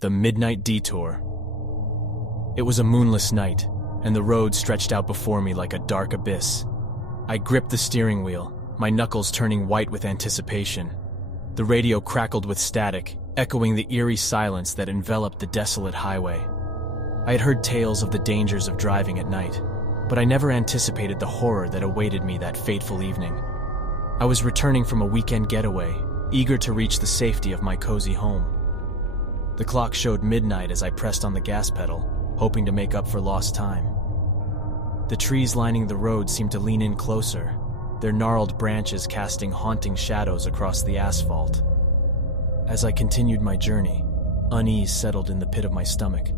The Midnight Detour. It was a moonless night, and the road stretched out before me like a dark abyss. I gripped the steering wheel, my knuckles turning white with anticipation. The radio crackled with static, echoing the eerie silence that enveloped the desolate highway. I had heard tales of the dangers of driving at night, but I never anticipated the horror that awaited me that fateful evening. I was returning from a weekend getaway, eager to reach the safety of my cozy home. The clock showed midnight as I pressed on the gas pedal, hoping to make up for lost time. The trees lining the road seemed to lean in closer, their gnarled branches casting haunting shadows across the asphalt. As I continued my journey, unease settled in the pit of my stomach.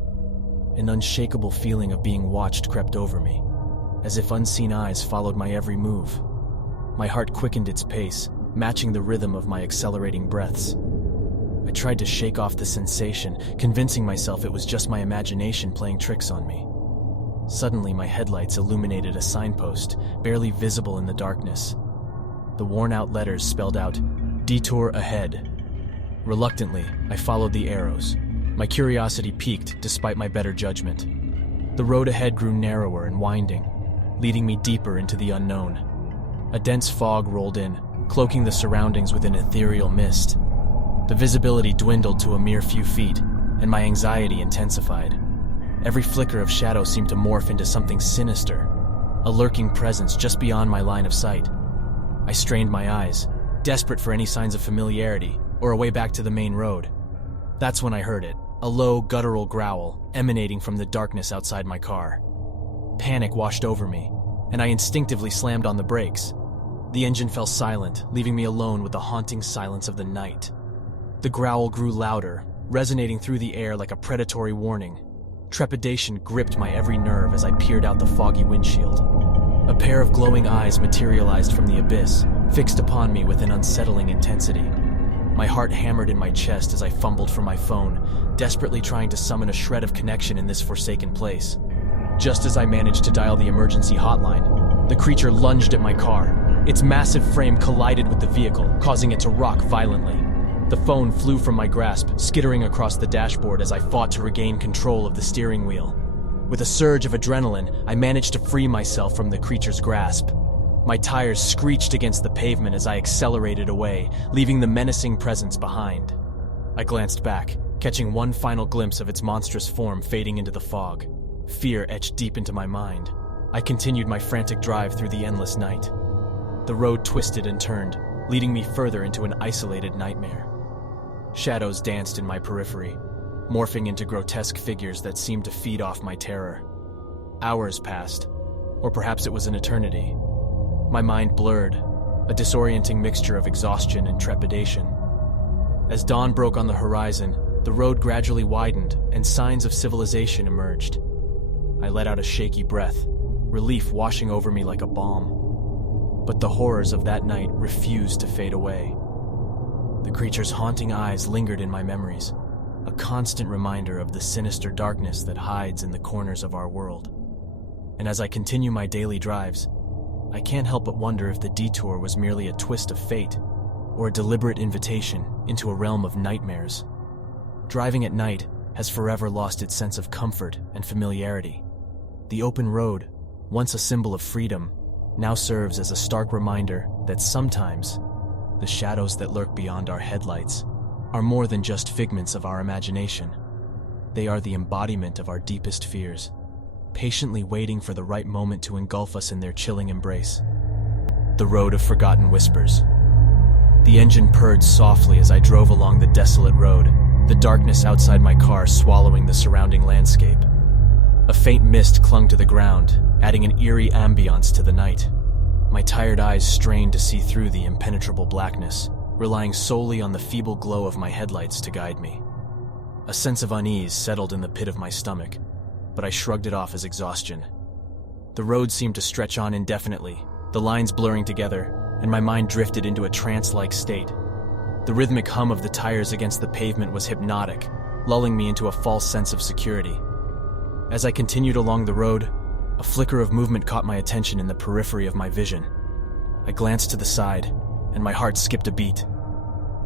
An unshakable feeling of being watched crept over me, as if unseen eyes followed my every move. My heart quickened its pace, matching the rhythm of my accelerating breaths. I tried to shake off the sensation, convincing myself it was just my imagination playing tricks on me. Suddenly, my headlights illuminated a signpost, barely visible in the darkness. The worn-out letters spelled out, "Detour ahead." Reluctantly, I followed the arrows. My curiosity piqued despite my better judgment. The road ahead grew narrower and winding, leading me deeper into the unknown. A dense fog rolled in, cloaking the surroundings with an ethereal mist. The visibility dwindled to a mere few feet, and my anxiety intensified. Every flicker of shadow seemed to morph into something sinister, a lurking presence just beyond my line of sight. I strained my eyes, desperate for any signs of familiarity or a way back to the main road. That's when I heard it, a low, guttural growl emanating from the darkness outside my car. Panic washed over me, and I instinctively slammed on the brakes. The engine fell silent, leaving me alone with the haunting silence of the night. The growl grew louder, resonating through the air like a predatory warning. Trepidation gripped my every nerve as I peered out the foggy windshield. A pair of glowing eyes materialized from the abyss, fixed upon me with an unsettling intensity. My heart hammered in my chest as I fumbled for my phone, desperately trying to summon a shred of connection in this forsaken place. Just as I managed to dial the emergency hotline, the creature lunged at my car. Its massive frame collided with the vehicle, causing it to rock violently. The phone flew from my grasp, skittering across the dashboard as I fought to regain control of the steering wheel. With a surge of adrenaline, I managed to free myself from the creature's grasp. My tires screeched against the pavement as I accelerated away, leaving the menacing presence behind. I glanced back, catching one final glimpse of its monstrous form fading into the fog. Fear etched deep into my mind. I continued my frantic drive through the endless night. The road twisted and turned, leading me further into an isolated nightmare. Shadows danced in my periphery, morphing into grotesque figures that seemed to feed off my terror. Hours passed, or perhaps it was an eternity. My mind blurred, a disorienting mixture of exhaustion and trepidation. As dawn broke on the horizon, the road gradually widened and signs of civilization emerged. I let out a shaky breath, relief washing over me like a balm. But the horrors of that night refused to fade away. The creature's haunting eyes lingered in my memories, a constant reminder of the sinister darkness that hides in the corners of our world. And as I continue my daily drives, I can't help but wonder if the detour was merely a twist of fate, or a deliberate invitation into a realm of nightmares. Driving at night has forever lost its sense of comfort and familiarity. The open road, once a symbol of freedom, now serves as a stark reminder that sometimes the shadows that lurk beyond our headlights are more than just figments of our imagination. They are the embodiment of our deepest fears, patiently waiting for the right moment to engulf us in their chilling embrace. The road of forgotten whispers. The engine purred softly as I drove along the desolate road, the darkness outside my car swallowing the surrounding landscape. A faint mist clung to the ground, adding an eerie ambiance to the night. My tired eyes strained to see through the impenetrable blackness, relying solely on the feeble glow of my headlights to guide me. A sense of unease settled in the pit of my stomach, but I shrugged it off as exhaustion. The road seemed to stretch on indefinitely, the lines blurring together, and my mind drifted into a trance-like state. The rhythmic hum of the tires against the pavement was hypnotic, lulling me into a false sense of security. As I continued along the road, a flicker of movement caught my attention in the periphery of my vision. I glanced to the side, and my heart skipped a beat.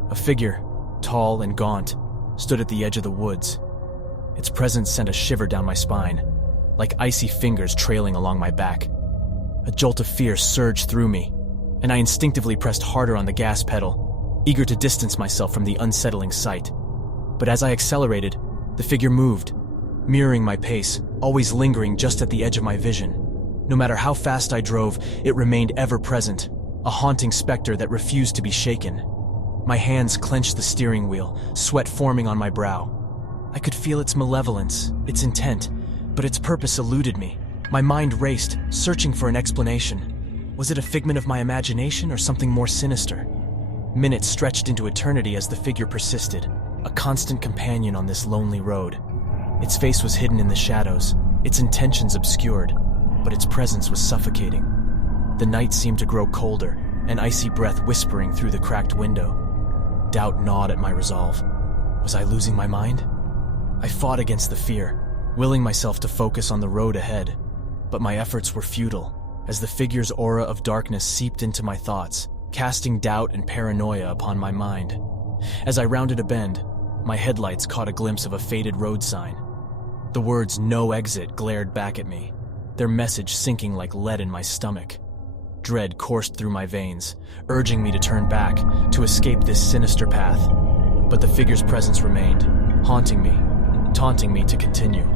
A figure, tall and gaunt, stood at the edge of the woods, Its presence sent a shiver down my spine, like icy fingers trailing along my back. A jolt of fear surged through me, and I instinctively pressed harder on the gas pedal, eager to distance myself from the unsettling sight. But as I accelerated, the figure moved, mirroring my pace, always lingering just at the edge of my vision. No matter how fast I drove, it remained ever present, a haunting specter that refused to be shaken. My hands clenched the steering wheel, sweat forming on my brow. I could feel its malevolence, its intent, but its purpose eluded me. My mind raced, searching for an explanation. Was it a figment of my imagination or something more sinister? Minutes stretched into eternity as the figure persisted, a constant companion on this lonely road. Its face was hidden in the shadows, its intentions obscured, but its presence was suffocating. The night seemed to grow colder, an icy breath whispering through the cracked window. Doubt gnawed at my resolve. Was I losing my mind? I fought against the fear, willing myself to focus on the road ahead. But my efforts were futile, as the figure's aura of darkness seeped into my thoughts, casting doubt and paranoia upon my mind. As I rounded a bend, my headlights caught a glimpse of a faded road sign. The words "No exit" glared back at me, their message sinking like lead in my stomach. Dread coursed through my veins, urging me to turn back, to escape this sinister path. But the figure's presence remained, haunting me, taunting me to continue.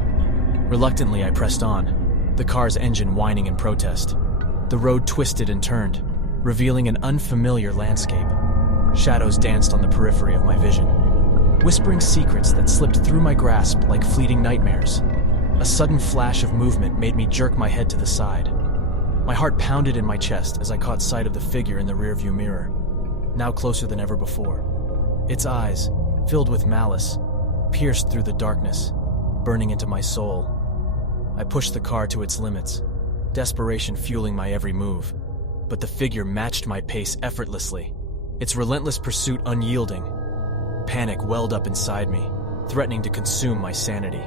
Reluctantly, I pressed on, the car's engine whining in protest. The road twisted and turned, revealing an unfamiliar landscape. Shadows danced on the periphery of my vision, whispering secrets that slipped through my grasp like fleeting nightmares. A sudden flash of movement made me jerk my head to the side. My heart pounded in my chest as I caught sight of the figure in the rearview mirror, now closer than ever before. Its eyes, filled with malice, pierced through the darkness, burning into my soul. I pushed the car to its limits, desperation fueling my every move. But the figure matched my pace effortlessly, its relentless pursuit unyielding. Panic welled up inside me, threatening to consume my sanity.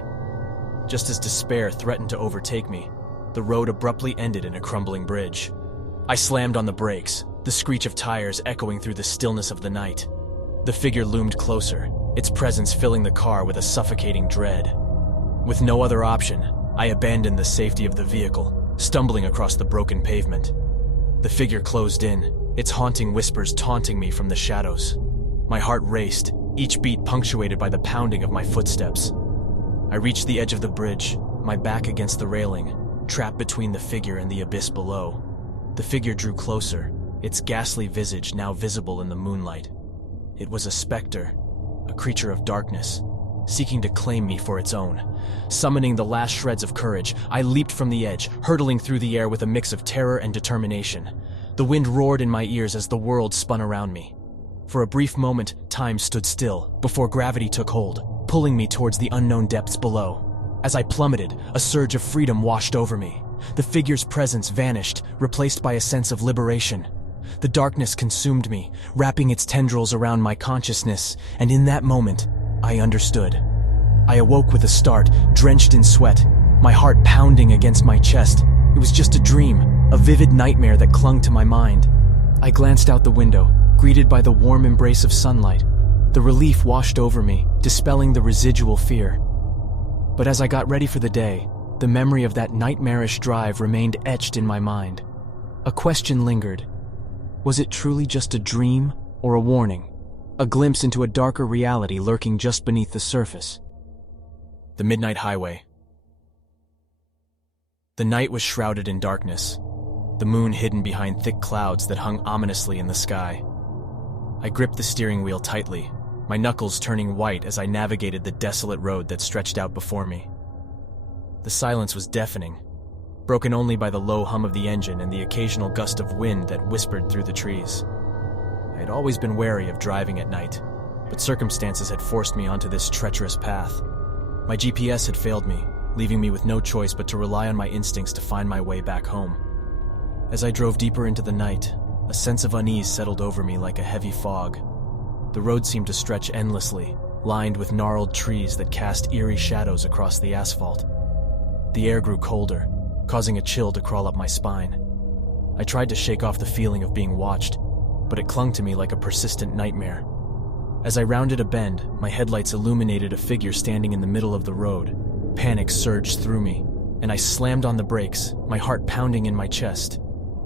Just as despair threatened to overtake me, the road abruptly ended in a crumbling bridge. I slammed on the brakes, the screech of tires echoing through the stillness of the night. The figure loomed closer, its presence filling the car with a suffocating dread. With no other option, I abandoned the safety of the vehicle, stumbling across the broken pavement. The figure closed in, its haunting whispers taunting me from the shadows. My heart raced, each beat punctuated by the pounding of my footsteps. I reached the edge of the bridge, my back against the railing, trapped between the figure and the abyss below. The figure drew closer, its ghastly visage now visible in the moonlight. It was a specter, a creature of darkness, seeking to claim me for its own. Summoning the last shreds of courage, I leaped from the edge, hurtling through the air with a mix of terror and determination. The wind roared in my ears as the world spun around me. For a brief moment, time stood still, before gravity took hold, pulling me towards the unknown depths below. As I plummeted, a surge of freedom washed over me. The figure's presence vanished, replaced by a sense of liberation. The darkness consumed me, wrapping its tendrils around my consciousness, and in that moment, I understood. I awoke with a start, drenched in sweat, my heart pounding against my chest. It was just a dream, a vivid nightmare that clung to my mind. I glanced out the window, greeted by the warm embrace of sunlight. The relief washed over me, dispelling the residual fear. But as I got ready for the day, the memory of that nightmarish drive remained etched in my mind. A question lingered. Was it truly just a dream or a warning? A glimpse into a darker reality lurking just beneath the surface. The Midnight Highway. The night was shrouded in darkness, the moon hidden behind thick clouds that hung ominously in the sky. I gripped the steering wheel tightly, my knuckles turning white as I navigated the desolate road that stretched out before me. The silence was deafening, broken only by the low hum of the engine and the occasional gust of wind that whispered through the trees. I had always been wary of driving at night, but circumstances had forced me onto this treacherous path. My GPS had failed me, leaving me with no choice but to rely on my instincts to find my way back home. As I drove deeper into the night, a sense of unease settled over me like a heavy fog. The road seemed to stretch endlessly, lined with gnarled trees that cast eerie shadows across the asphalt. The air grew colder, causing a chill to crawl up my spine. I tried to shake off the feeling of being watched, but it clung to me like a persistent nightmare. As I rounded a bend, my headlights illuminated a figure standing in the middle of the road. Panic surged through me, and I slammed on the brakes, my heart pounding in my chest.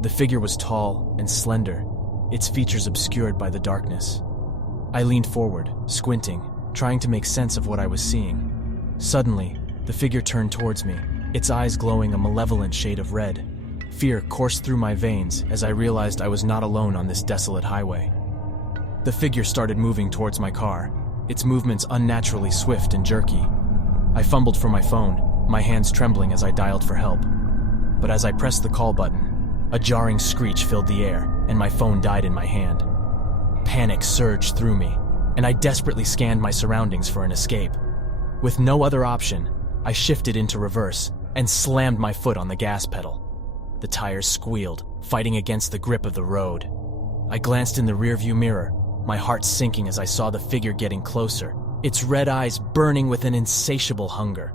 The figure was tall and slender, its features obscured by the darkness. I leaned forward, squinting, trying to make sense of what I was seeing. Suddenly, the figure turned towards me, its eyes glowing a malevolent shade of red. Fear coursed through my veins as I realized I was not alone on this desolate highway. The figure started moving towards my car, its movements unnaturally swift and jerky. I fumbled for my phone, my hands trembling as I dialed for help. But as I pressed the call button, a jarring screech filled the air, and my phone died in my hand. Panic surged through me, and I desperately scanned my surroundings for an escape. With no other option, I shifted into reverse and slammed my foot on the gas pedal. The tires squealed, fighting against the grip of the road. I glanced in the rearview mirror, my heart sinking as I saw the figure getting closer, its red eyes burning with an insatiable hunger.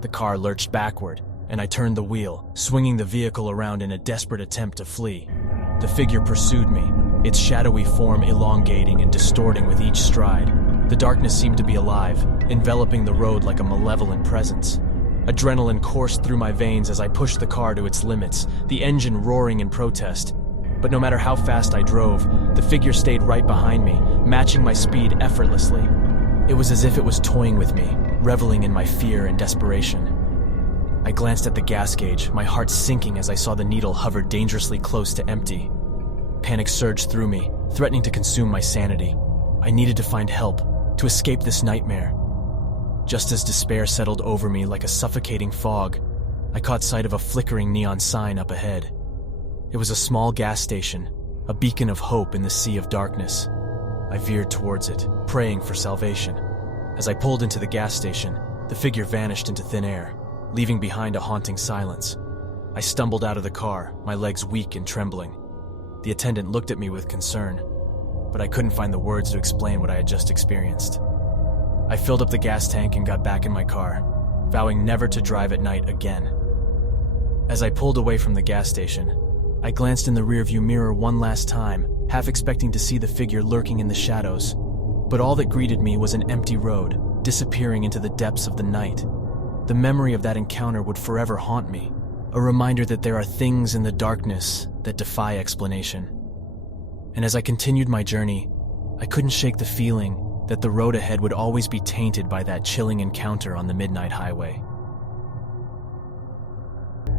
The car lurched backward, and I turned the wheel, swinging the vehicle around in a desperate attempt to flee. The figure pursued me, its shadowy form elongating and distorting with each stride. The darkness seemed to be alive, enveloping the road like a malevolent presence. Adrenaline coursed through my veins as I pushed the car to its limits, the engine roaring in protest. But no matter how fast I drove, the figure stayed right behind me, matching my speed effortlessly. It was as if it was toying with me, reveling in my fear and desperation. I glanced at the gas gauge, my heart sinking as I saw the needle hover dangerously close to empty. Panic surged through me, threatening to consume my sanity. I needed to find help, to escape this nightmare. Just as despair settled over me like a suffocating fog, I caught sight of a flickering neon sign up ahead. It was a small gas station, a beacon of hope in the sea of darkness. I veered towards it, praying for salvation. As I pulled into the gas station, the figure vanished into thin air, leaving behind a haunting silence. I stumbled out of the car, my legs weak and trembling. The attendant looked at me with concern, but I couldn't find the words to explain what I had just experienced. I filled up the gas tank and got back in my car, vowing never to drive at night again. As I pulled away from the gas station, I glanced in the rearview mirror one last time, half expecting to see the figure lurking in the shadows. But all that greeted me was an empty road, disappearing into the depths of the night. The memory of that encounter would forever haunt me, a reminder that there are things in the darkness that defy explanation. And as I continued my journey, I couldn't shake the feeling that the road ahead would always be tainted by that chilling encounter on the midnight highway.